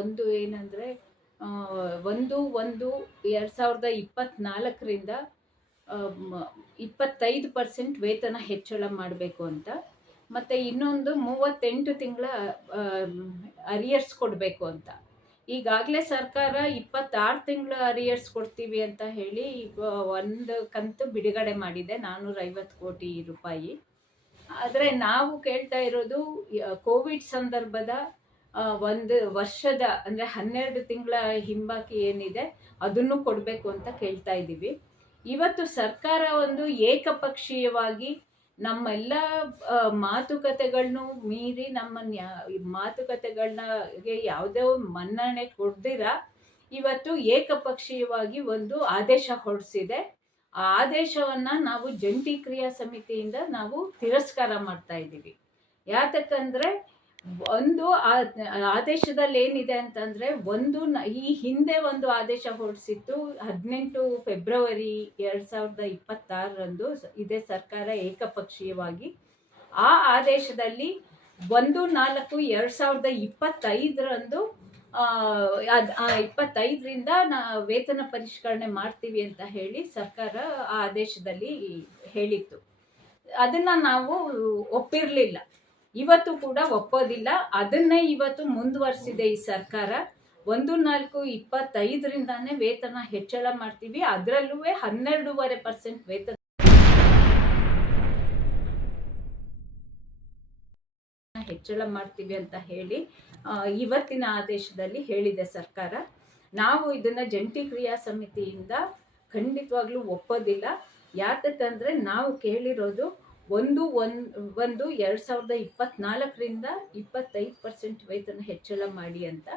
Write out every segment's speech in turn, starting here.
ಒಂದು ಏನಂದರೆ 1/1/2024ರಿಂದ 25% ವೇತನ ಹೆಚ್ಚಳ ಮಾಡಬೇಕು ಅಂತ, ಮತ್ತು ಇನ್ನೊಂದು 38 ತಿಂಗಳ ಅರಿಯರ್ಸ್ ಕೊಡಬೇಕು ಅಂತ. ಈಗಾಗಲೇ ಸರ್ಕಾರ 26 ತಿಂಗಳ ಅರಿಯರ್ಸ್ ಕೊಡ್ತೀವಿ ಅಂತ ಹೇಳಿ ಒಂದು ಕಂತು ಬಿಡುಗಡೆ ಮಾಡಿದೆ, 450 ಕೋಟಿ ರೂಪಾಯಿ. ಆದರೆ ನಾವು ಕೇಳ್ತಾ ಇರೋದು ಕೋವಿಡ್ ಸಂದರ್ಭದ ಒಂದು ವರ್ಷದ ಅಂದರೆ 12 ತಿಂಗಳ ಹಿಂಬಾಕಿ ಏನಿದೆ ಅದನ್ನು ಕೊಡಬೇಕು ಅಂತ ಕೇಳ್ತಾ ಇದ್ದೀವಿ. ಇವತ್ತು ಸರ್ಕಾರ ಒಂದು ಏಕಪಕ್ಷೀಯವಾಗಿ ನಮ್ಮೆಲ್ಲ ಮಾತುಕತೆಗಳನ್ನು ಮೀರಿ ನಮ್ಮ ಮಾತುಕತೆಗಳನ್ನಗೆ ಯಾವುದೇ ಮನ್ನಣೆ ಕೊಡ್ದಿರ ಇವತ್ತು ಏಕಪಕ್ಷೀಯವಾಗಿ ಒಂದು ಆದೇಶ ಹೊರಡಿಸಿದೆ. ಆ ಆದೇಶವನ್ನು ನಾವು ಜಂಟಿ ಕ್ರಿಯಾ ಸಮಿತಿಯಿಂದ ನಾವು ತಿರಸ್ಕಾರ ಮಾಡ್ತಾ ಇದ್ದೀವಿ. ಯಾತಕ್ಕಂದರೆ ಒಂದು ಆದೇಶದಲ್ಲಿ ಏನಿದೆ ಅಂತಂದರೆ, ಈ ಹಿಂದೆ ಒಂದು ಆದೇಶ ಹೊರಡಿಸಿತ್ತು 18 ಫೆಬ್ರವರಿ 2026ರಂದು ಇದೇ ಸರ್ಕಾರ ಏಕಪಕ್ಷೀಯವಾಗಿ. ಆ ಆದೇಶದಲ್ಲಿ 1/4/2025ರಂದು 25ರಿಂದ ವೇತನ ಪರಿಷ್ಕರಣೆ ಮಾಡ್ತೀವಿ ಅಂತ ಹೇಳಿ ಸರ್ಕಾರ ಆ ಆದೇಶದಲ್ಲಿ ಹೇಳಿತ್ತು. ಅದನ್ನು ನಾವು ಒಪ್ಪಿರಲಿಲ್ಲ, ಇವತ್ತು ಕೂಡ ಒಪ್ಪೋದಿಲ್ಲ. ಅದನ್ನೇ ಇವತ್ತು ಮುಂದುವರಿಸಿದೆ ಈ ಸರ್ಕಾರ. 1/4/25ರಿಂದಾನೇ ವೇತನ ಹೆಚ್ಚಳ ಮಾಡ್ತೀವಿ, ಅದರಲ್ಲೂ 12.5% ವೇತನ ಹೆಚ್ಚಳ ಮಾಡ್ತೀವಿ ಅಂತ ಹೇಳಿ ಇವತ್ತಿನ ಆದೇಶದಲ್ಲಿ ಹೇಳಿದೆ ಸರ್ಕಾರ. ನಾವು ಇದನ್ನು ಜಂಟಿ ಕ್ರಿಯಾ ಸಮಿತಿಯಿಂದ ಖಂಡಿತವಾಗ್ಲೂ ಒಪ್ಪೋದಿಲ್ಲ. ಯಾತಕ್ಕಂದರೆ ನಾವು ಕೇಳಿರೋದು 1/1/2024ರಿಂದ 25% ವೇತನ ಹೆಚ್ಚಳ ಮಾಡಿ ಅಂತ.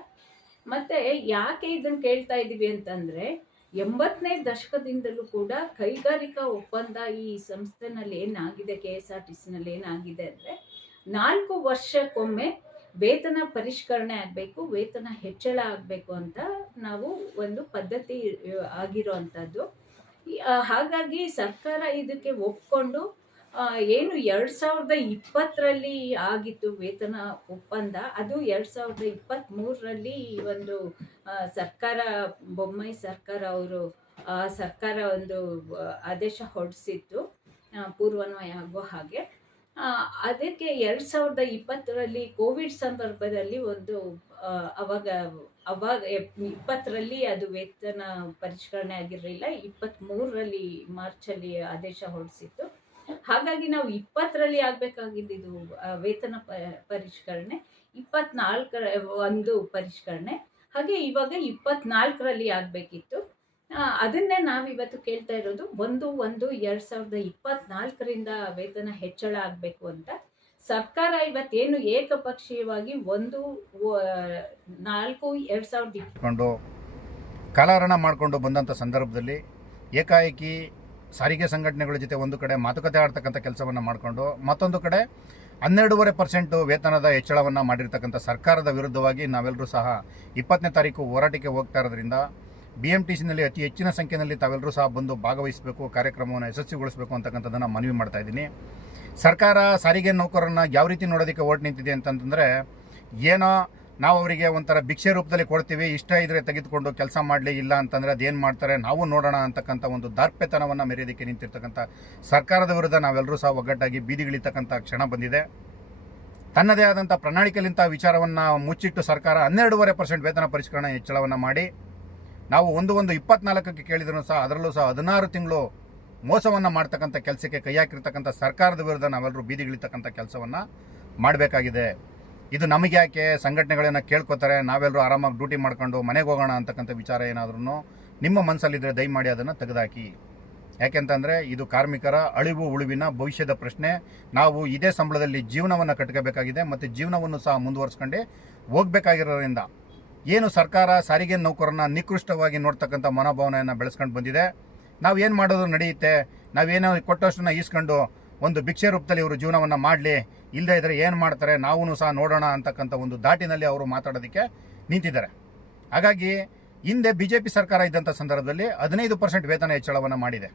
ಮತ್ತು ಯಾಕೆ ಇದನ್ನು ಕೇಳ್ತಾ ಇದ್ದೀವಿ ಅಂತಂದರೆ, 80ನೇ ದಶಕದಿಂದಲೂ ಕೂಡ ಕೈಗಾರಿಕಾ ಒಪ್ಪಂದ ಈ ಸಂಸ್ಥೆನಲ್ಲಿ ಏನಾಗಿದೆ, KSRTCನಲ್ಲಿ ಏನಾಗಿದೆ ಅಂದರೆ 4 ವರ್ಷಕ್ಕೊಮ್ಮೆ ವೇತನ ಪರಿಷ್ಕರಣೆ ಆಗಬೇಕು, ವೇತನ ಹೆಚ್ಚಳ ಆಗಬೇಕು ಅಂತ ನಾವು ಒಂದು ಪದ್ಧತಿ ಆಗಿರೋ ಅಂಥದ್ದು. ಹಾಗಾಗಿ ಸರ್ಕಾರ ಇದಕ್ಕೆ ಒಪ್ಕೊಂಡು ಏನು 2020ರಲ್ಲಿ ಆಗಿತ್ತು ವೇತನ ಒಪ್ಪಂದ, ಅದು 2023ರಲ್ಲಿ ಒಂದು ಸರ್ಕಾರ, ಬೊಮ್ಮಾಯಿ ಸರ್ಕಾರ ಸರ್ಕಾರ ಒಂದು ಆದೇಶ ಹೊರಡಿಸಿತ್ತು ಪೂರ್ವನ್ವಯ ಆಗೋ ಹಾಗೆ. ಅದಕ್ಕೆ 2020ರಲ್ಲಿ ಕೋವಿಡ್ ಸಂದರ್ಭದಲ್ಲಿ ಒಂದು ಅವಾಗ 20ರಲ್ಲಿ ಅದು ವೇತನ ಪರಿಷ್ಕರಣೆ ಆಗಿರಲಿಲ್ಲ, 23ರಲ್ಲಿ ಮಾರ್ಚಲ್ಲಿ ಆದೇಶ ಹೊರಡಿಸಿತ್ತು. ಹಾಗಾಗಿ ನಾವು 20ರಲ್ಲಿ ಆಗಬೇಕಾಗಿದ್ದು ವೇತನ ಪರಿಷ್ಕರಣೆ, 24 ಪರಿಷ್ಕರಣೆ, ಹಾಗೆ ಇವಾಗ 24ರಲ್ಲಿ ಆಗಬೇಕಿತ್ತು. ಅದನ್ನೇ ನಾವಿವತ್ತು ಕೇಳ್ತಾ ಇರೋದು, 1/1/2024ರಿಂದ ವೇತನ ಹೆಚ್ಚಳ ಆಗಬೇಕು ಅಂತ. ಸರ್ಕಾರ ಇವತ್ತೇನು ಏಕಪಕ್ಷೀಯವಾಗಿ 1/4/2020 ಕಾಲಹರಣ ಮಾಡಿಕೊಂಡು ಬಂದಂಥ ಸಂದರ್ಭದಲ್ಲಿ ಏಕಾಏಕಿ ಸಾರಿಗೆ ಸಂಘಟನೆಗಳ ಜೊತೆ ಒಂದು ಕಡೆ ಮಾತುಕತೆ ಆಡ್ತಕ್ಕಂಥ ಕೆಲಸವನ್ನು ಮಾಡಿಕೊಂಡು, ಮತ್ತೊಂದು ಕಡೆ 12.5% ವೇತನದ ಹೆಚ್ಚಳವನ್ನು ಮಾಡಿರ್ತಕ್ಕಂಥ ಸರ್ಕಾರದ ವಿರುದ್ಧವಾಗಿ ನಾವೆಲ್ಲರೂ ಸಹ 20ನೇ ತಾರೀಕು ಹೋರಾಟಕ್ಕೆ ಹೋಗ್ತಾ ಇರೋದ್ರಿಂದ BMTCನಲ್ಲಿ ಅತಿ ಹೆಚ್ಚಿನ ಸಂಖ್ಯೆಯಲ್ಲಿ ತಾವೆಲ್ಲರೂ ಸಹ ಬಂದು ಭಾಗವಹಿಸಬೇಕು, ಕಾರ್ಯಕ್ರಮವನ್ನು ಯಶಸ್ವಿಗೊಳಿಸಬೇಕು ಅಂತಕ್ಕಂಥದ್ದನ್ನು ಮನವಿ ಮಾಡ್ತಾ ಇದ್ದೀನಿ. ಸರ್ಕಾರ ಸಾರಿಗೆ ನೌಕರರನ್ನು ಯಾವ ರೀತಿ ನೋಡೋದಕ್ಕೆ ಹೊರಟು ನಿಂತಿದೆ ಅಂತಂತಂದರೆ, ಏನೋ ನಾವು ಅವರಿಗೆ ಒಂಥರ ಭಿಕ್ಷೆ ರೂಪದಲ್ಲಿ ಕೊಡ್ತೀವಿ, ಇಷ್ಟ ಇದ್ದರೆ ತೆಗೆದುಕೊಂಡು ಕೆಲಸ ಮಾಡಲಿ, ಇಲ್ಲ ಅಂತಂದರೆ ಅದೇನು ಮಾಡ್ತಾರೆ ನಾವು ನೋಡೋಣ ಅಂತಕ್ಕಂಥ ಒಂದು ದಾರ್ಪ್ಯತನವನ್ನು ಮೆರೆಯೋದಕ್ಕೆ ನಿಂತಿರ್ತಕ್ಕಂಥ ಸರ್ಕಾರದ ವಿರುದ್ಧ ನಾವೆಲ್ಲರೂ ಸಹ ಒಗ್ಗಟ್ಟಾಗಿ ಬೀದಿಗಿಳಿತಕ್ಕಂಥ ಕ್ಷಣ ಬಂದಿದೆ. ತನ್ನದೇ ಆದಂಥ ಪ್ರಣಾಳಿಕೆಯಲ್ಲಿಂಥ ವಿಚಾರವನ್ನು ಮುಚ್ಚಿಟ್ಟು ಸರ್ಕಾರ 12.5% ವೇತನ ಪರಿಷ್ಕರಣೆ ಹೆಚ್ಚಳವನ್ನು ಮಾಡಿ, ನಾವು 1/1/24ಕ್ಕೆ ಕೇಳಿದ್ರು ಸಹ ಅದರಲ್ಲೂ ಸಹ 16 ತಿಂಗಳು ಮೋಸವನ್ನು ಮಾಡ್ತಕ್ಕಂಥ ಕೆಲಸಕ್ಕೆ ಕೈ ಹಾಕಿರ್ತಕ್ಕಂಥ ಸರ್ಕಾರದ ವಿರುದ್ಧ ನಾವೆಲ್ಲರೂ ಬೀದಿಗಿಳಿತಕ್ಕಂಥ ಕೆಲಸವನ್ನು ಮಾಡಬೇಕಾಗಿದೆ. ಇದು ನಮಗೆ ಯಾಕೆ, ಸಂಘಟನೆಗಳನ್ನ ಕೇಳ್ಕೊತಾರೆ, ನಾವೆಲ್ಲರೂ ಆರಾಮಾಗಿ ಡ್ಯೂಟಿ ಮಾಡ್ಕೊಂಡು ಮನೆಗೆ ಹೋಗೋಣ ಅಂತಕ್ಕಂಥ ವಿಚಾರ ಏನಾದ್ರೂ ನಿಮ್ಮ ಮನಸ್ಸಲ್ಲಿದ್ದರೆ ದಯಮಾಡಿ ಅದನ್ನು ತೆಗೆದುಹಾಕಿ. ಯಾಕೆಂತಂದರೆ ಇದು ಕಾರ್ಮಿಕರ ಅಳಿವು ಉಳಿವಿನ ಭವಿಷ್ಯದ ಪ್ರಶ್ನೆ. ನಾವು ಇದೇ ಸಂಬಳದಲ್ಲಿ ಜೀವನವನ್ನು ಕಟ್ಕೋಬೇಕಾಗಿದೆ ಮತ್ತು ಜೀವನವನ್ನು ಸಹ ಮುಂದುವರಿಸ್ಕೊಂಡೆ ಹೋಗಬೇಕಾಗಿರೋದ್ರಿಂದ ಏನು ಸರ್ಕಾರ ಸಾರಿಗೆ ನೌಕರನ್ನ ನಿಕೃಷ್ಟವಾಗಿ ನೋಡ್ತಕ್ಕಂಥ ಮನೋಭಾವನೆಯನ್ನು ಬೆಳೆಸ್ಕೊಂಡು ಬಂದಿದೆ. ನಾವೇನು ಮಾಡೋದು ನಡೆಯುತ್ತೆ, ನಾವೇನೋ ಕೊಟ್ಟಷ್ಟನ್ನು ಈಸ್ಕೊಂಡು ಒಂದು ಭಿಕ್ಷೆ ರೂಪದಲ್ಲಿ ಇವರು ಜೀವನವನ್ನು ಮಾಡಲಿ, ಇಲ್ಲದೇ ಇದ್ದರೆ ಏನು ಮಾಡ್ತಾರೆ ನಾವೂ ಸಹ ನೋಡೋಣ ಅಂತಕ್ಕಂಥ ಒಂದು ದಾಟಿನಲ್ಲಿ ಅವರು ಮಾತಾಡೋದಕ್ಕೆ ನಿಂತಿದ್ದಾರೆ. ಹಾಗಾಗಿ ಹಿಂದೆ BJP ಸರ್ಕಾರ ಇದ್ದಂಥ ಸಂದರ್ಭದಲ್ಲಿ 15% ವೇತನ ಹೆಚ್ಚಳವನ್ನು ಮಾಡಿದೆ.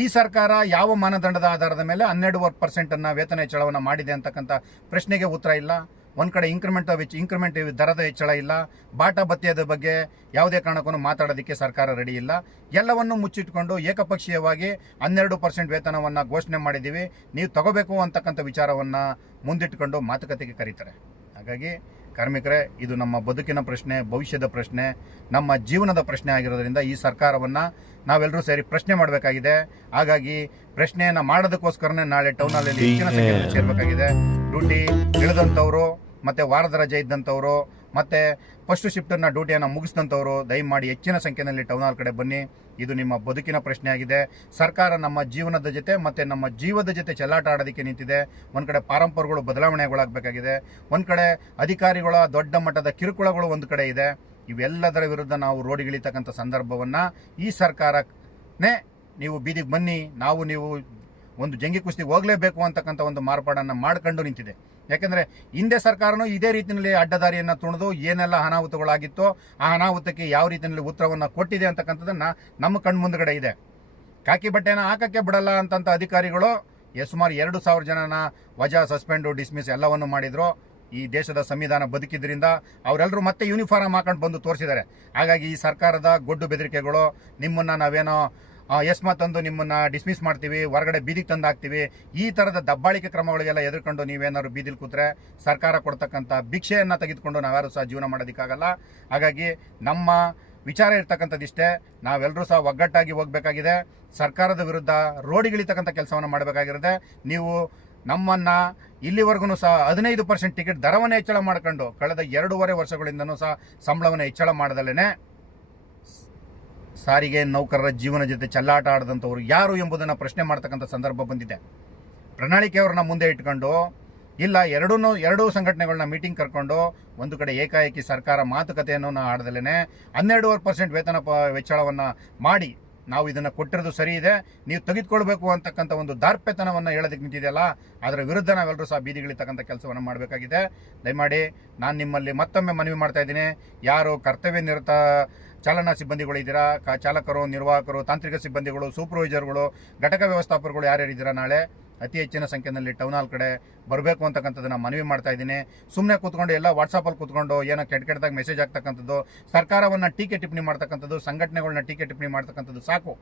ಈ ಸರ್ಕಾರ ಯಾವ ಮಾನದಂಡದ ಆಧಾರದ ಮೇಲೆ 12% ವೇತನ ಹೆಚ್ಚಳವನ್ನು ಮಾಡಿದೆ ಅಂತಕ್ಕಂಥ ಪ್ರಶ್ನೆಗೆ ಉತ್ತರ ಇಲ್ಲ. ಒಂದು ಕಡೆ ಇಂಕ್ರಿಮೆಂಟ್ ದರದ ಹೆಚ್ಚಳ ಇಲ್ಲ, ಬಾಟ ಭತ್ಯದ ಬಗ್ಗೆ ಯಾವುದೇ ಕಾರಣಕ್ಕೂ ಮಾತಾಡೋದಕ್ಕೆ ಸರ್ಕಾರ ರೆಡಿ ಇಲ್ಲ. ಎಲ್ಲವನ್ನು ಮುಚ್ಚಿಟ್ಕೊಂಡು ಏಕಪಕ್ಷೀಯವಾಗಿ 12% ವೇತನವನ್ನು ಘೋಷಣೆ ಮಾಡಿದ್ದೀವಿ, ನೀವು ತಗೋಬೇಕು ಅಂತಕ್ಕಂಥ ವಿಚಾರವನ್ನು ಮುಂದಿಟ್ಟುಕೊಂಡು ಮಾತುಕತೆಗೆ ಕರೀತಾರೆ. ಹಾಗಾಗಿ ಕಾರ್ಮಿಕರೇ, ಇದು ನಮ್ಮ ಬದುಕಿನ ಪ್ರಶ್ನೆ, ಭವಿಷ್ಯದ ಪ್ರಶ್ನೆ, ನಮ್ಮ ಜೀವನದ ಪ್ರಶ್ನೆ ಆಗಿರೋದ್ರಿಂದ ಈ ಸರ್ಕಾರವನ್ನು ನಾವೆಲ್ಲರೂ ಸೇರಿ ಪ್ರಶ್ನೆ ಮಾಡಬೇಕಾಗಿದೆ. ಹಾಗಾಗಿ ಪ್ರಶ್ನೆಯನ್ನು ಮಾಡೋದಕ್ಕೋಸ್ಕರನೇ ನಾಳೆ ಟೌನ್ ಹಾಲಲ್ಲಿ ಹೆಚ್ಚಿನ ಸಂಖ್ಯೆಯಲ್ಲಿ ಸೇರಬೇಕಾಗಿದೆ. ಡ್ಯೂಟಿ ಇಳಿದಂಥವ್ರು ಮತ್ತು ವಾರದ ರಜೆ ಇದ್ದಂಥವ್ರು ಮತ್ತು ಫಸ್ಟ್ ಶಿಫ್ಟನ್ನು ಡ್ಯೂಟಿಯನ್ನು ಮುಗಿಸಿದಂಥವ್ರು ದಯಮಾಡಿ ಹೆಚ್ಚಿನ ಸಂಖ್ಯೆಯಲ್ಲಿ ಟೌನ್ ಹಾಲ್ ಕಡೆ ಬನ್ನಿ. ಇದು ನಿಮ್ಮ ಬದುಕಿನ ಪ್ರಶ್ನೆ ಆಗಿದೆ. ಸರ್ಕಾರ ನಮ್ಮ ಜೀವನದ ಜೊತೆ ಮತ್ತು ನಮ್ಮ ಜೀವದ ಜೊತೆ ಚೆಲ್ಲಾಟ ಆಡೋದಕ್ಕೆ ನಿಂತಿದೆ. ಒಂದು ಕಡೆ ಪಾರಂಪರ್ಯಗಳು ಬದಲಾವಣೆಗೊಳಗಬೇಕಾಗಿದೆ, ಒಂದು ಕಡೆ ಅಧಿಕಾರಿಗಳ ದೊಡ್ಡ ಮಟ್ಟದ ಕಿರುಕುಳಗಳು ಒಂದು ಕಡೆ ಇದೆ. ಇವೆಲ್ಲದರ ವಿರುದ್ಧ ನಾವು ರೋಡಿಗಿಳಿತಕ್ಕಂಥ ಸಂದರ್ಭವನ್ನು ಈ ಸರ್ಕಾರನೇ ನೀವು ಬೀದಿಗೆ ಬನ್ನಿ, ನೀವು ಒಂದು ಜಂಗಿ ಕುಸ್ತಿಗೆ ಹೋಗಲೇಬೇಕು ಅಂತಕ್ಕಂಥ ಒಂದು ಮಾರ್ಪಾಡನ್ನು ಮಾಡ್ಕೊಂಡು ನಿಂತಿದೆ. ಯಾಕೆಂದರೆ ಹಿಂದೆ ಸರ್ಕಾರನೂ ಇದೇ ರೀತಿಯಲ್ಲಿ ಅಡ್ಡದಾರಿಯನ್ನು ತುಣಿದು ಏನೆಲ್ಲ ಅನಾಹುತಗಳಾಗಿತ್ತೋ ಆ ಅನಾಹುತಕ್ಕೆ ಯಾವ ರೀತಿಯಲ್ಲಿ ಉತ್ತರವನ್ನು ಕೊಟ್ಟಿದೆ ಅಂತಕ್ಕಂಥದ್ದನ್ನು ನಮ್ಮ ಕಣ್ಮುಂದುಗಡೆ ಇದೆ. ಕಾಕಿ ಬಟ್ಟೆನ ಹಾಕಕ್ಕೆ ಬಿಡಲ್ಲ ಅಂತಂಥ ಅಧಿಕಾರಿಗಳು ಸುಮಾರು 2,000 ಜನನ ವಜಾ, ಸಸ್ಪೆಂಡು, ಡಿಸ್ಮಿಸ್ ಎಲ್ಲವನ್ನು ಮಾಡಿದ್ರು. ಈ ದೇಶದ ಸಂವಿಧಾನ ಬದುಕಿದ್ರಿಂದ ಅವರೆಲ್ಲರೂ ಮತ್ತೆ ಯೂನಿಫಾರ್ಮ್ ಹಾಕೊಂಡು ಬಂದು ತೋರಿಸಿದ್ದಾರೆ. ಹಾಗಾಗಿ ಈ ಸರ್ಕಾರದ ಗೊಡ್ಡು ಬೆದರಿಕೆಗಳು, ನಿಮ್ಮನ್ನು ನಾವೇನೋ ಎಸ್ಮಾ ತಂದು ನಿಮ್ಮನ್ನು ಡಿಸ್ಮಿಸ್ ಮಾಡ್ತೀವಿ, ಹೊರಗಡೆ ಬೀದಿಗೆ ತಂದು ಹಾಕ್ತೀವಿ, ಈ ಥರದ ದಬ್ಬಾಳಿಕೆ ಕ್ರಮಗಳಿಗೆಲ್ಲ ಎದುರ್ಕೊಂಡು ನೀವೇನಾದ್ರು ಬೀದಿಲಿ ಕೂತ್ರೆ ಸರ್ಕಾರ ಕೊಡ್ತಕ್ಕಂಥ ಭಿಕ್ಷೆಯನ್ನು ತೆಗೆದುಕೊಂಡು ನಾವ್ಯಾರು ಸಹ ಜೀವನ ಮಾಡೋದಕ್ಕಾಗಲ್ಲ. ಹಾಗಾಗಿ ನಮ್ಮ ವಿಚಾರ ಇರ್ತಕ್ಕಂಥದ್ದಿಷ್ಟೇ, ನಾವೆಲ್ಲರೂ ಸಹ ಒಗ್ಗಟ್ಟಾಗಿ ಹೋಗಬೇಕಾಗಿದೆ. ಸರ್ಕಾರದ ವಿರುದ್ಧ ರೋಡಿಗಿಳಿತಕ್ಕಂಥ ಕೆಲಸವನ್ನು ಮಾಡಬೇಕಾಗಿರುತ್ತೆ. ನೀವು ನಮ್ಮನ್ನು ಇಲ್ಲಿವರೆಗೂ ಸಹ 15% ಟಿಕೆಟ್ ದರವನ್ನು ಹೆಚ್ಚಳ ಮಾಡ್ಕೊಂಡು ಕಳೆದ 2.5 ವರ್ಷಗಳಿಂದನೂ ಸಹ ಸಂಬಳವನ್ನು ಹೆಚ್ಚಳ ಮಾಡದಲ್ಲೇ ಸಾರಿಗೆ ನೌಕರರ ಜೀವನ ಜೊತೆ ಚೆಲ್ಲಾಟ ಆಡದಂಥವ್ರು ಯಾರು ಎಂಬುದನ್ನು ಪ್ರಶ್ನೆ ಮಾಡ್ತಕ್ಕಂಥ ಸಂದರ್ಭ ಬಂದಿದೆ. ಪ್ರಣಾಳಿಕೆಯವ್ರನ್ನ ಮುಂದೆ ಇಟ್ಕೊಂಡು ಇಲ್ಲ ಎರಡೂ ಸಂಘಟನೆಗಳನ್ನ ಮೀಟಿಂಗ್ ಕರ್ಕೊಂಡು ಒಂದು ಕಡೆ ಏಕಾಏಕಿ ಸರ್ಕಾರ ಮಾತುಕತೆಯನ್ನು ಆಡದಲ್ಲೇ 12% ವೇತನ ಹೆಚ್ಚಳವನ್ನು ಮಾಡಿ ನಾವು ಇದನ್ನು ಕೊಟ್ಟಿರೋದು ಸರಿ ಇದೆ, ನೀವು ತೆಗೆದುಕೊಳ್ಬೇಕು ಅಂತಕ್ಕಂಥ ಒಂದು ದಾರ್ಪ್ಯತನವನ್ನು ಹೇಳೋದಕ್ಕೆ ನಿಂತಿದೆಯಲ್ಲ, ಅದರ ವಿರುದ್ಧ ನಾವೆಲ್ಲರೂ ಸಹ ಬೀದಿಗಿಳಿತಕ್ಕಂಥ ಕೆಲಸವನ್ನು ಮಾಡಬೇಕಾಗಿದೆ. ದಯಮಾಡಿ ನಾನು ನಿಮ್ಮಲ್ಲಿ ಮತ್ತೊಮ್ಮೆ ಮನವಿ ಮಾಡ್ತಾ ಇದ್ದೀನಿ, ಯಾರು ಕರ್ತವ್ಯ ನಿರತ ಚಾಲನಾ ಸಿಬ್ಬಂದಿಗಳಿದ್ದೀರಾ, ಚಾಲಕರು, ನಿರ್ವಾಹಕರು, ತಾಂತ್ರಿಕ ಸಿಬ್ಬಂದಿಗಳು, ಸೂಪರ್ವೈಸರ್ಗಳು, ಘಟಕ ವ್ಯವಸ್ಥಾಪಕರುಗಳು ಯಾರ್ಯಾರಿದ್ದೀರಾ, ನಾಳೆ ಅತಿ ಹೆಚ್ಚಿನ ಸಂಖ್ಯೆಯಲ್ಲಿ ಟೌನ್ ಹಾಲ್ ಕಡೆ ಬರಬೇಕು ಅಂತಕ್ಕಂಥದ್ದನ್ನು ಮನವಿ ಮಾಡ್ತಾ ಇದ್ದೀನಿ. ಸುಮ್ಮನೆ ಕೂತ್ಕೊಂಡು ಎಲ್ಲ ವಾಟ್ಸಪ್ಪಲ್ಲಿ ಕೂತ್ಕೊಂಡು ಏನೋ ಕೆಟ್ಟದಾಗ ಮೆಸೇಜ್ ಆಗ್ತಕ್ಕಂಥದ್ದು, ಸರ್ಕಾರವನ್ನು ಟೀಕೆ ಟಿಪ್ಪಣಿ ಮಾಡ್ತಕ್ಕಂಥದ್ದು, ಸಂಘಟನೆಗಳನ್ನ ಟೀಕೆ ಟಿಪ್ಪಣಿ ಮಾಡ್ತಕ್ಕಂಥದ್ದು ಸಾಕು.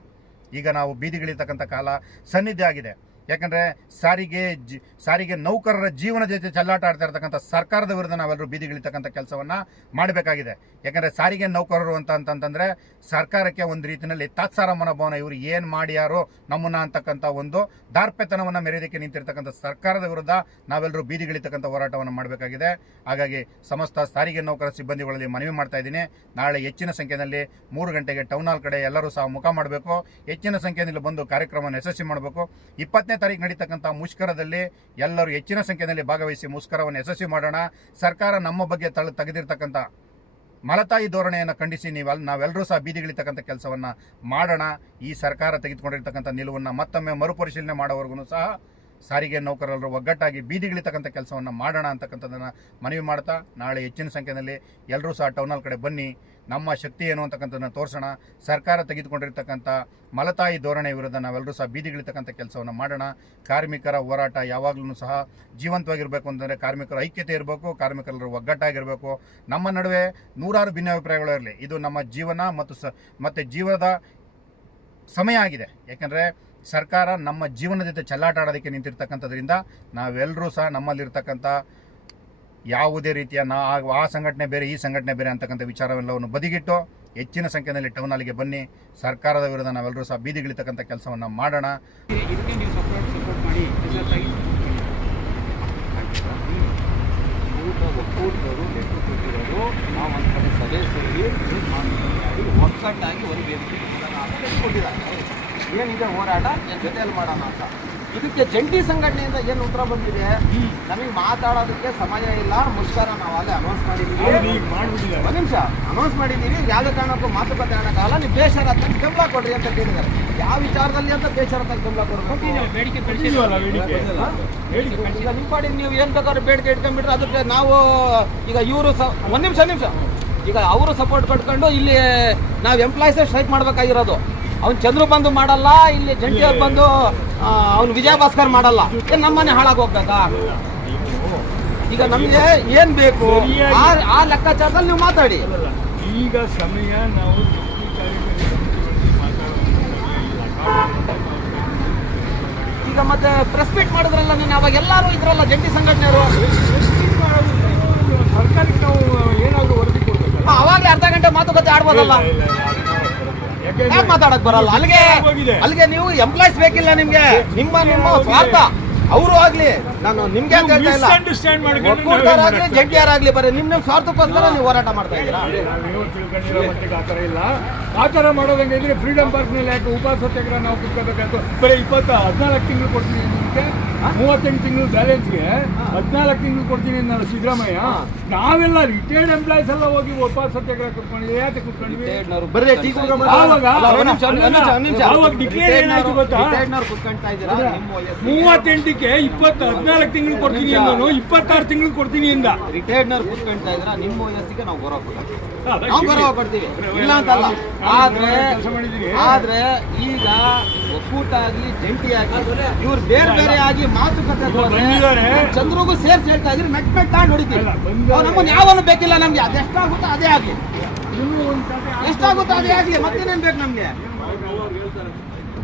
ಈಗ ನಾವು ಬೀದಿಗಿಳಿತಕ್ಕಂಥ ಕಾಲ ಸನ್ನಿಧಿ ಆಗಿದೆ. ಯಾಕಂದರೆ ಸಾರಿಗೆ ನೌಕರರ ಜೀವನ ಜೊತೆ ಚೆಲ್ಲಾಟ ಆಡ್ತಾ ಇರ್ತಕ್ಕಂಥ ಸರ್ಕಾರದ ವಿರುದ್ಧ ನಾವೆಲ್ಲರೂ ಬೀದಿಗಿಳಿತಕ್ಕಂಥ ಕೆಲಸವನ್ನು ಮಾಡಬೇಕಾಗಿದೆ. ಯಾಕಂದರೆ ಸಾರಿಗೆ ನೌಕರರು ಅಂತಂತಂದರೆ ಸರ್ಕಾರಕ್ಕೆ ಒಂದು ರೀತಿಯಲ್ಲಿ ತಾತ್ಸಾರ ಮನೋಭಾವನೆ, ಇವರು ಏನು ಮಾಡ್ಯಾರೋ ನಮ್ಮನ್ನ ಅಂತಕ್ಕಂಥ ಒಂದು ದಾರ್ಪ್ಯತನವನ್ನು ಮೆರೆಯೋದಕ್ಕೆ ನಿಂತಿರ್ತಕ್ಕಂಥ ಸರ್ಕಾರದ ವಿರುದ್ಧ ನಾವೆಲ್ಲರೂ ಬೀದಿಗಿಳಿತಕ್ಕಂಥ ಹೋರಾಟವನ್ನು ಮಾಡಬೇಕಾಗಿದೆ. ಹಾಗಾಗಿ ಸಮಸ್ತ ಸಾರಿಗೆ ನೌಕರ ಸಿಬ್ಬಂದಿಗಳಲ್ಲಿ ಮನವಿ ಮಾಡ್ತಾ ಇದ್ದೀನಿ, ನಾಳೆ ಹೆಚ್ಚಿನ ಸಂಖ್ಯೆಯಲ್ಲಿ 3 ಗಂಟೆಗೆ ಟೌನ್ ಹಾಲ್ ಕಡೆ ಎಲ್ಲರೂ ಸಹ ಮುಖ ಮಾಡಬೇಕು. ಹೆಚ್ಚಿನ ಸಂಖ್ಯೆಯಲ್ಲಿ ಬಂದು ಕಾರ್ಯಕ್ರಮವನ್ನು ಯಶಸ್ವಿ ಮಾಡಬೇಕು. 20ನೇ ತಾರೀಕು ನಡೀತಕ್ಕಂಥ ಮುಷ್ಕರದಲ್ಲಿ ಎಲ್ಲರೂ ಹೆಚ್ಚಿನ ಸಂಖ್ಯೆಯಲ್ಲಿ ಭಾಗವಹಿಸಿ ಮುಷ್ಕರವನ್ನು ಯಶಸ್ವಿ ಮಾಡೋಣ. ಸರ್ಕಾರ ನಮ್ಮ ಬಗ್ಗೆ ತೆಗೆದಿರ್ತಕ್ಕಂಥ ಮಲತಾಯಿ ಧೋರಣೆಯನ್ನು ಖಂಡಿಸಿ ನಾವೆಲ್ಲರೂ ಸಹ ಬೀದಿಗಿಳಿತಕ್ಕಂಥ ಕೆಲಸವನ್ನು ಮಾಡೋಣ. ಈ ಸರ್ಕಾರ ತೆಗೆದುಕೊಂಡಿರ್ತಕ್ಕಂಥ ನಿಲುವನ್ನು ಮತ್ತೊಮ್ಮೆ ಮರುಪರಿಶೀಲನೆ ಮಾಡೋವರೆಗೂ ಸಹ ಸಾರಿಗೆ ನೌಕರರು ಒಗ್ಗಟ್ಟಾಗಿ ಬೀದಿಗಿಳಿತಕ್ಕಂಥ ಕೆಲಸವನ್ನು ಮಾಡೋಣ ಅಂತಕ್ಕಂಥದ್ದನ್ನು ಮನವಿ ಮಾಡ್ತಾ, ನಾಳೆ ಹೆಚ್ಚಿನ ಸಂಖ್ಯೆಯಲ್ಲಿ ಎಲ್ಲರೂ ಸಹ ಟೌನ್ ಹಾಲ್ ಕಡೆ ಬನ್ನಿ, ನಮ್ಮ ಶಕ್ತಿ ಏನು ಅಂತಕ್ಕಂಥದ್ದನ್ನು ತೋರಿಸೋಣ. ಸರ್ಕಾರ ತೆಗೆದುಕೊಂಡಿರ್ತಕ್ಕಂಥ ಮಲತಾಯಿ ಧೋರಣೆ ವಿರುದ್ಧ ನಾವೆಲ್ಲರೂ ಸಹ ಬೀದಿಗಿಳಿತಕ್ಕಂಥ ಕೆಲಸವನ್ನು ಮಾಡೋಣ. ಕಾರ್ಮಿಕರ ಹೋರಾಟ ಯಾವಾಗಲೂ ಸಹ ಜೀವಂತವಾಗಿರಬೇಕು ಅಂತಂದರೆ ಕಾರ್ಮಿಕರ ಐಕ್ಯತೆ ಇರಬೇಕು, ಕಾರ್ಮಿಕರೆಲ್ಲರೂ ಒಗ್ಗಟ್ಟಾಗಿರಬೇಕು. ನಮ್ಮ ನಡುವೆ ನೂರಾರು ಭಿನ್ನಾಭಿಪ್ರಾಯಗಳು ಇರಲಿ, ಇದು ನಮ್ಮ ಜೀವನ ಮತ್ತು ಜೀವನದ ಸಮಯ ಆಗಿದೆ. ಯಾಕೆಂದರೆ ಸರ್ಕಾರ ನಮ್ಮ ಜೀವನದ ಜೊತೆ ಚೆಲ್ಲಾಟ ಆಡೋದಕ್ಕೆ ನಿಂತಿರ್ತಕ್ಕಂಥದ್ರಿಂದ ನಾವೆಲ್ಲರೂ ಸಹ ನಮ್ಮಲ್ಲಿರ್ತಕ್ಕಂಥ ಯಾವುದೇ ರೀತಿಯ ಆ ಸಂಘಟನೆ ಬೇರೆ ಈ ಸಂಘಟನೆ ಬೇರೆ ಅಂತಕ್ಕಂಥ ವಿಚಾರವೆಲ್ಲವನ್ನು ಬದಿಗಿಟ್ಟು ಹೆಚ್ಚಿನ ಸಂಖ್ಯೆಯಲ್ಲಿ ಟೌನ್ ಹಾಲಿಗೆ ಬನ್ನಿ. ಸರ್ಕಾರದ ವಿರುದ್ಧ ನಾವೆಲ್ಲರೂ ಸಹ ಬೀದಿಗಿಳಿತಕ್ಕಂಥ ಕೆಲಸವನ್ನು ಮಾಡೋಣ. ಇದಕ್ಕೆ ನೀವು ಸಪೋರ್ಟ್ ಮಾಡಿ ಒಕ್ಕೂಟದವರು ಲೆಕ್ಕ ಕೊಟ್ಟಿರೋದು, ನಾವು ಒಂದು ಕಡೆ ಸಭೆ ಸೇರಿ ಮಾಡಿ ಒಕ್ಕಟ್ಟಾಗಿ ಒಂದು ವೇದಿಕೆ ಕೊಟ್ಟಿದ್ದಾರೆ. ಏನಿದೆ ಹೋರಾಟ ಜೊತೆಯಲ್ಲಿ ಮಾಡೋಣ ಅಂತ. ಇದಕ್ಕೆ ಜಂಟಿ ಸಂಘಟನೆಯಿಂದ ಏನು ಉತ್ತರ ಬಂದಿದೆ, ನಮಗೆ ಮಾತಾಡೋದಕ್ಕೆ ಸಮಯ ಇಲ್ಲ, ಮುಷ್ಕರ ನಾವು ಅಲ್ಲೇ ಅನೌನ್ಸ್ ಮಾಡಿದ್ದೀವಿ. ಒಂದು ನಿಮಿಷ ಅನೌನ್ಸ್ ಮಾಡಿದ್ದೀವಿ, ಯಾವುದೇ ಕಾರಣಕ್ಕೂ ಮಾತುಕತೆ ಅನ್ನೋಕ್ಕಾಗಲ್ಲ, ನೀವು ಬೇಷರತ್ತಾಗಿ ಬೆಂಬಲ ಕೊಡ್ರಿ ಅಂತ ಕೇಳಿದ್ದಾರೆ. ಯಾವ ವಿಚಾರದಲ್ಲಿ ಅಂತ ಬೇಷರತ್ತಾಗಿ ಬೆಂಬಲ ಕೊಡಬೇಕು? ಈಗ ನಿಮ್ಮ ಪಾಡಿ ನೀವು ಏನು ಬೇಕಾದ್ರೂ ಬೇಡಿಕೆ ಇಟ್ಕೊಂಡ್ಬಿಟ್ರೆ ಅದಕ್ಕೆ ನಾವು ಈಗ ಇವರು ಒಂದು ನಿಮಿಷ ಈಗ ಅವರು ಸಪೋರ್ಟ್ ಪಡ್ಕೊಂಡು ಇಲ್ಲಿ ನಾವು ಎಂಪ್ಲಾಯೀಸೇ ಸ್ಟ್ರೈಕ್ ಮಾಡಬೇಕಾಗಿರೋದು. ಅವ್ನು ಚಂದ್ರು ಬಂದು ಮಾಡಲ್ಲ, ಇಲ್ಲಿ ಜಂಟಿಯವ್ರು ಬಂದು ಅವ್ನು ವಿಜಯ ಭಾಸ್ಕರ್ ಮಾಡಲ್ಲ, ನಮ್ಮನೆ ಹಾಳಾಗಿ ಹೋಗ್ಬೇಕಾ? ಈಗ ನಮ್ಗೆ ಏನ್ ಬೇಕು ಆ ಲೆಕ್ಕಾಚಾರದಲ್ಲಿ ನೀವು ಮಾತಾಡಿ. ಈಗ ಸಮಯ ನಾವು ಈಗ ಮತ್ತೆ ಪ್ರೆಸ್ ಮೀಟ್ ಮಾಡಿದ್ರಲ್ಲ ನೀನು, ಅವಾಗ ಎಲ್ಲರೂ ಇದ್ರಲ್ಲ ಜಂಟಿ ಸಂಘಟನೆಯವರು, ಸರ್ಕಾರಕ್ಕೆ ನಾವು ಏನಾದರೂ ವರದಿ ಕೊಡ್ಬೇಕು. ಅವಾಗಲೇ ಅರ್ಧ ಗಂಟೆ ಮಾತುಕತೆ ಆಡ್ಬೋದಲ್ಲ, ಯಾಕೆ ಮಾತಾಡಕ್ ಬರಲ್ಲ? ಅಲ್ಲಿಗೆ ನೀವು ಎಂಪ್ಲಾಯ್ಸ್ ಬೇಕಿಲ್ಲ ನಿಮ್ಗೆ, ನಿಮ್ಮ ಸ್ವಾರ್ಥ. ಅವರು ಆಗ್ಲಿ, ನಾನು ನಿಮ್ಗೆ ಅಂತ ಹೇಳ್ತಾ ಇಲ್ಲ, ಒಕ್ಕೂಟರಾಗ್ಲಿ ಜಂಟಿಯರಾಗ್ಲಿ ಬರೀ ನಿಮ್ಮ ಸ್ವಾರ್ಥಕ್ಕೋಸ್ಕರ ನೀವು ಹೋರಾಟ ಮಾಡ್ತಾ ಇದ್ದೀರಾ. ನೀವು ತಿಳ್ಕೊಂಡಿರೋ ಮಟ್ಟಿಗೆ ಆ ಥರ ಇಲ್ಲ. ಆ ಥರ ಮಾಡೋದಂಗೆ ಇದ್ರೆ ಫ್ರೀಡಮ್ ಪಾರ್ಕ್ನಲ್ಲಿ ಯಾಕೆ ಉಪವಾಸ ಸತ್ಯಾಗ್ರಹ ನಾವು ಕುತ್ಕೋಬೇಕಾಯ್ತು? ಬರೀ 14 ತಿಂಗಳು ಕೊಡ್ತೀನಿ ನಿಮಗೆ, 38 ತಿಂಗಳು ಬ್ಯಾಲೆನ್ಸ್ಗೆ 14 ತಿಂಗಳು ಕೊಡ್ತೀನಿ ನಾನು ಸಿದ್ದರಾಮಯ್ಯ. ನಾವೆಲ್ಲ ರಿಟೈರ್ಡ್ ಎಂಪ್ಲಾಯ್ಸ್ ಎಲ್ಲ ಹೋಗಿ ಉಪವಾಸ ಸತ್ಯಾಗ್ರಹ ಕುತ್ಕೊಂಡಿದ್ವಿ. ಯಾಕೆ ಕುತ್ಕೊಂಡಿದ್ವಿ? ಬರೀ ಆವಾಗ ಡಿಕ್ಲೇರ್ ಏನಾಯ್ತು ಗೊತ್ತಾ? 38ಕ್ಕೆ 14 ತಿಂಗಳು ಕೊಡ್ತೀನಿ ನಾನು, 26 ತಿಂಗಳು ಕೊಡ್ತೀನಿ ಇಂದ ರಿಟೈರ್ಡ್ನವ್ರು ಕುತ್ಕೊಂತಾ ಇದ್ರ ನಿಮ್ಮ ವಯಸ್ಸಿಗೆ ನಾವು ಗೌರವ ಕೊಡ್ತೀವಿ, ನಾವು ಗೌರವ ಕೊಡ್ತೀವಿ, ಇಲ್ಲ ಅಂತಲ್ಲ. ಆದ್ರೆ ಈಗ ಒಕ್ಕೂಟ ಆಗ್ಲಿ ಜಂಟಿ ಆಗ್ಲಿ ಇವ್ರು ಬೇರೆ ಬೇರೆ ಆಗಿ ಮಾತುಕತೆ ಚಂದ್ರಿಗೂ ಸೇರ್ಸಿ ಹೇಳ್ತಾ ಇದ್ರಿ, ಮೆಟ್ ತಾಂಡ್ ಹೊಡಿತೀವಿ. ನಮ್ಮನ್ನ ಯಾವನು ಬೇಕಿಲ್ಲ ನಮ್ಗೆ, ಅದೆಷ್ಟಾಗುತ್ತೋ ಅದೇ ಆಗ್ಲಿ, ಎಷ್ಟಾಗುತ್ತೋ ಅದೇ ಆಗ್ಲಿ, ಮತ್ತೇನೇನ್ ಬೇಕು ನಮ್ಗೆ?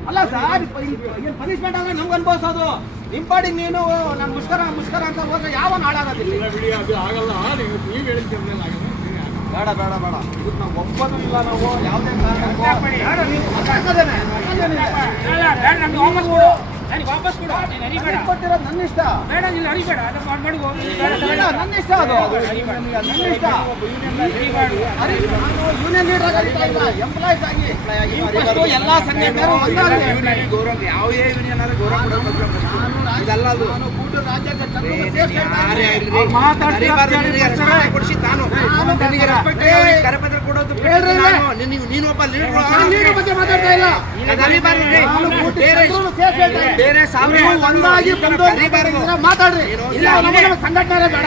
ಅಲ್ಲ ಸರ್, ಪನಿಷ್ಮೆಂಟ್ ಅಂದ್ರೆ ನಮ್ಗೆ ಅನ್ಭವಿಸೋದು. ನಿಮ್ ಪಾಡಿಗೆ ನೀನು ನಾನು ಮುಷ್ಕರ ಅಂತ ಹೋದ್ರೆ ಯಾವನ್ ಹಾಳಾಗೋದಿಲ್ಲ. ಬೇಡ ಬೇಡ ಬೇಡ, ಇದಕ್ಕೆ ನಾವು ಒಪ್ಪೋದು ಇಲ್ಲ. ನಾವು ಯಾವುದೇ ಕೊಟ್ಟಿರೋದು ನನ್ನ ಇಷ್ಟ, ನನ್ನ ಇಷ್ಟ, ಅದು ನನ್ನ ಇಷ್ಟ. ಯೂನಿಯನ್ ಲೀಡರ್ ಇಲ್ಲ, ಎಂಪ್ಲಾಯ್ಸ್ ಆಗಿ ಎಲ್ಲಾ ಸಂಘಟನೆಗಳು ಯಾವುದೇ ಯೂನಿಯನ್ ಆದ್ರೆ ಗೌರವ ಇದಲ್ಲ. ಅದು ಕೂಟದ ರಾಜ್ಯಕ್ಕೆ ಕೊಡಿಸಿ ತಾನು ಕರಪತ್ರ ಕೊಡೋದು ನೀನೊಬ್ಬ ಲೀಡರ್ ಬಗ್ಗೆ ಮಾತಾಡ್ತಾ ಇಲ್ಲ. ಬೇರೆ ಒಂದಾಗಿ ಮಾತಾಡ್ರಿ, ಸಂಘಟನೆ ಬೇಡ.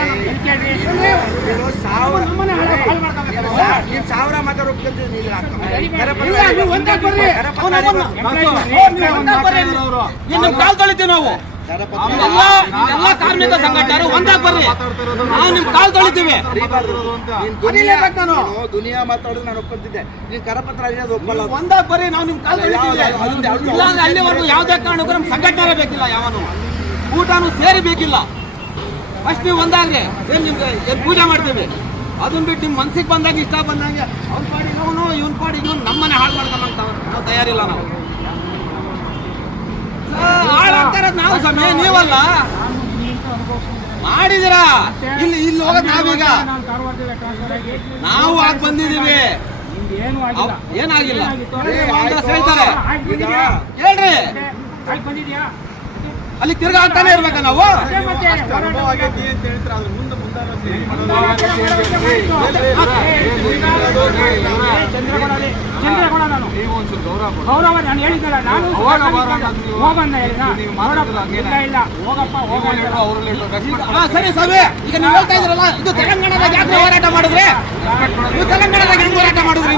ನೀನ್ 1000 ಮಾತಾಡೋ ಕಾಲ್ ತೊಳಿತೀವಿ ನಾವು. ಎಲ್ಲ ಕಾರ್ಮಿಕ ಸಂಘಟನೆಗಳು ಒಂದಾಗಿ ಬರ್ರಿ, ನಾವು ನಿಮ್ ಕಾಲ್ ತೊಳಿತೀವಿ. ದುನಿಯಾ ಮಾತಾಡೋದು ನಾನು ಒಪ್ಪಂತಿದ್ದೆ, ನೀನ್ ಕರಪತ್ರ ಒಪ್ಪಲ್ಲ. ಒಂದಾಗಿ ಬರ್ರಿ, ನಾವು ನಿಮ್ ಕಾಲ್ ತೊಳಿತೀವಿ. ಇಲ್ಲಾಂದ್ರೆ ಅಲ್ಲಿವರೆಗೂ ಯಾವ್ದೇ ಕಾರಣಕ್ಕೂ ನಮ್ ಸಂಘಟನೆ ಬೇಕಿಲ್ಲ, ಯಾವನು ಊಟನೂ ಸೇರಿ ಬೇಕಿಲ್ಲ. ಅಷ್ಟು ನೀವು ಒಂದಾಗ್ರಿ, ಏನ್ ನಿಮ್ಗೆ ಏನ್ ಪೂಜೆ ಮಾಡ್ತೀವಿ. ಅದನ್ನ ಬಿಟ್ಟು ನಿಮ್ ಮನ್ಸಿಗೆ ಬಂದಾಗ ಇಷ್ಟ ಬಂದಂಗೆ ಅವ್ನ ಪಾಡಿಗೆ ಅವನು ಇವನ್ ಪಾಡಿಗೆ ಇವನು ನಮ್ಮನೆ ಹಾಳು ಮಾಡ್ಕೊಂಬಂತ ನಾವು ತಯಾರಿಲ್ಲ. ನಾವು ಹಾಳಾಗ್ತಾರ ನಾವು ಸಮಯ, ನೀವಲ್ಲ ಮಾಡಿದಿರಾ. ಇಲ್ಲಿ ಹೋಗೋದು ನಾವೀಗ, ನಾವು ಆಗಿ ಬಂದಿದೀವಿ. ಏನಾಗಿಲ್ಲ ಹೇಳ್ತಾರೆ, ಹೇಳ್ರಿ. ಅಲ್ಲಿ ತಿರ್ಗಾ ಅಂತಾನೆ ಇರ್ಬೇಕ ನಾವು. ಗೌರವ ನಾನು ಹೇಳಿದ್ದಲ್ಲ, ನಾನು ಹೋಗಂದ ಸರಿ ಸಭೆ. ಈಗ ನೀವು ಹೇಳ್ತಾ ಇದ್ರಲ್ಲ, ಇದು ತೆಲಂಗಾಣದಾಗ ಯಾಕೆ ಹೋರಾಟ ಮಾಡಿದ್ರಿ? ನೀವು ತೆಲಂಗಾಣದಾಗ ಹೆಂಗ್ ಹೋರಾಟ ಮಾಡಿದ್ರಿ?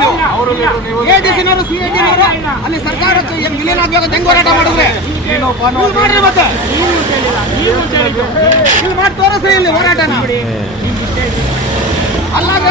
ನೀವು ಎಡಿಸಿನವರು ಸಿಎಡಿನವರು ಅಲ್ಲಿ ಸರ್ಕಾರ ವಿಲೀನ ಆಗ್ಬೇಕು ಹೆಂಗ್ ಹೋರಾಟ ಮಾಡಿದ್ರಿ? ಮಾಡ್ರಿ, ಮತ್ತೆ ನೀವು ಮಾಡಿ ತೋರಿಸ್ರಿ ಇಲ್ಲಿ ಹೋರಾಟನ. ಅಲ್ಲಾಗ